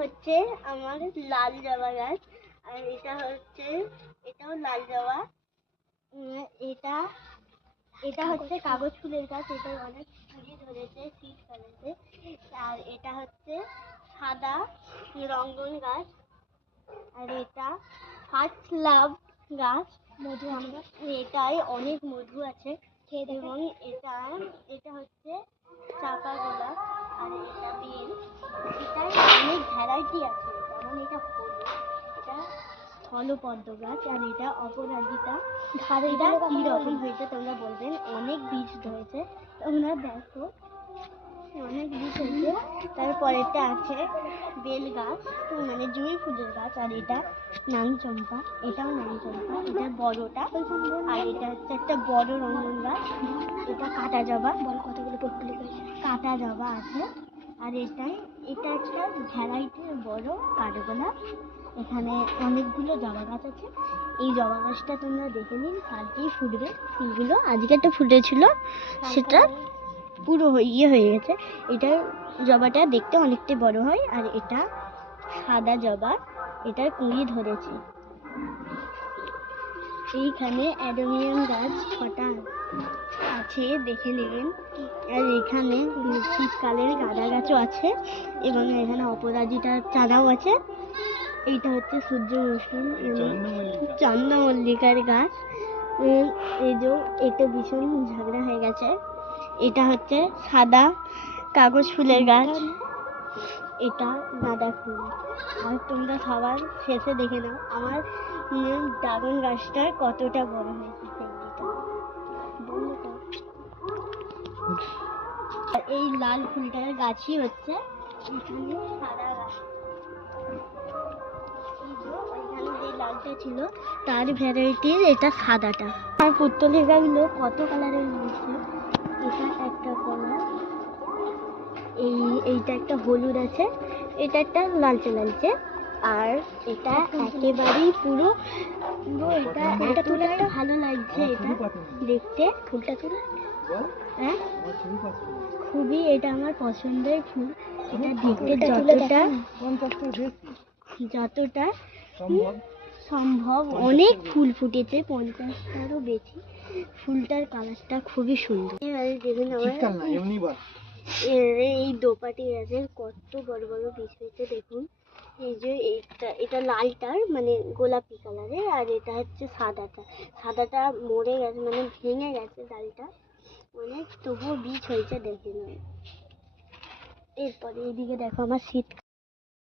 হচ্ছে আমার লাল জবা গাছ, আর এটাও লাল জবা। এটা এটা হচ্ছে কাগজ ফুলের গাছ, এটা অনেক ফুলই ধরেছে শীতকালেতে। আর এটা হচ্ছে সাদা রঙ্গন গাছ, আর এটা ফার্স্ট লাভ গাছ, মধু আম গাছ। এটাই অনেক মধু আছে এবং এটা হচ্ছে চাপা গোলাপ, আর এটা বেল। এটাই অনেক ভ্যারাইটি আছে, যেমন এটা হলুদ, এটা স্থলপদ্ম গাছ, আর এটা অপরাজিতা। এটা কি রকম হয়েছে তোমরা বলবেন, অনেক বীজ ধরেছে তোমরা দেখো, অনেক বীজ হয়েছে। তারপরেটা আছে বেল গাছ, মানে জুঁই ফুলের গাছ, আর এটা নাং চম্পা, এটাও নাং চম্পা, এটা বড়টা। আর এটা হচ্ছে একটা বড় রঙ্গন গাছ, এটা কাটা জবা, বল কতগুলো ফুল কাটা জবা আছে। আর এটা একটা ভ্যারাইটির বড় কাঠগোলাপ। এখানে অনেকগুলো জবা গাছ আছে। এই জবা গাছটা তোমরা দেখে নিন, কালকেই ফুটবে ফুলগুলো, আজকে একটা ফুটেছিল, সেটা পুরো হয়ে গেছে। এটার জবাটা দেখতে অনেকটা বড় হয়। আর এটা সাদা জবা, এটার কুঁড়ি ধরেছে। এইখানে অ্যাডোনিয়াম গাছ 6টা আছে, দেখে নেবেন। আর এখানে শীতকালের গাঁদা গাছও আছে, এবং এখানে অপরাজিতার চারাও আছে। এইটা হচ্ছে সূর্যমুখী এবং চন্দ্রমল্লিকার গাছ। এই যে এটা ভীষণ ঝগড়া হয়ে গেছে। এটা হচ্ছে সাদা কাগজ ফুলের গাছ, এটা গাঁদা ফুল। আর তোমরা সবার শেষে দেখে নাও আমার ড্রাগন গাছটা কতটা বড় হয়েছে। এই লাল ফুলটার গাছই হচ্ছে এখানে সাদা গাছ। ওইখানে যে লালটা ছিল তার ভ্যারাইটির এটা সাদাটা। আর পুত্তলিকাগুলো কত কালারের রয়েছে, এটা একটা কালার, এইটা একটা হলুদ আছে, এটা একটা লালচে লালচে, আর এটা একেবারেই পুরো এটা তুলে ভালো লাগছে এটা দেখতে। ফুলটা তুলে হ্যাঁ খুবই, এটা আমার পছন্দের ফুল। এটা দেখতে যতটা সম্ভব অনেক ফুল ফুটেছে, 50টারও বেশি। ফুলটার কালারটা খুবই সুন্দর। এবারে দেখুন এই দোপাটি গাছের কত বড় বড় বীজ হয়েছে দেখুন। এই যে এটা লালটার মানে গোলাপি কালারের, আর এটা হচ্ছে সাদাটা মরে গেছে, মানে ভেঙে গেছে ডালটা অনেক, তবুও বীজ হয়েছে দেখে নয়। এরপরে এইদিকে দেখো আমার শীত